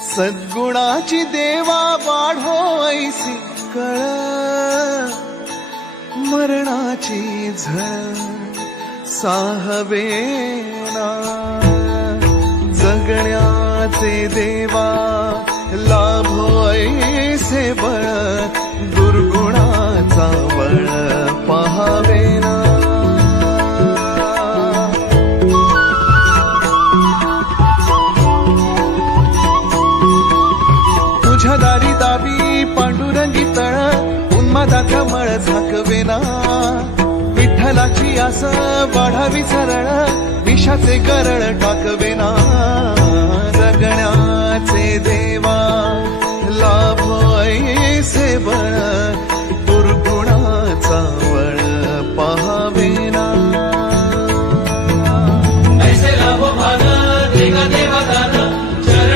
सद्गुणाची देवा वाढो ऐसी कळ. मरणाची झळ साहवेना जगण्याचे देवा लाभो ऐसे बळ. तुझ्या दारी दावी पांडुरंगी तळ उन्मादाचा मळ झाकवेना. विठ्ठलाची आस वाढावी सरळ विषाचे गरळ टाकवेना.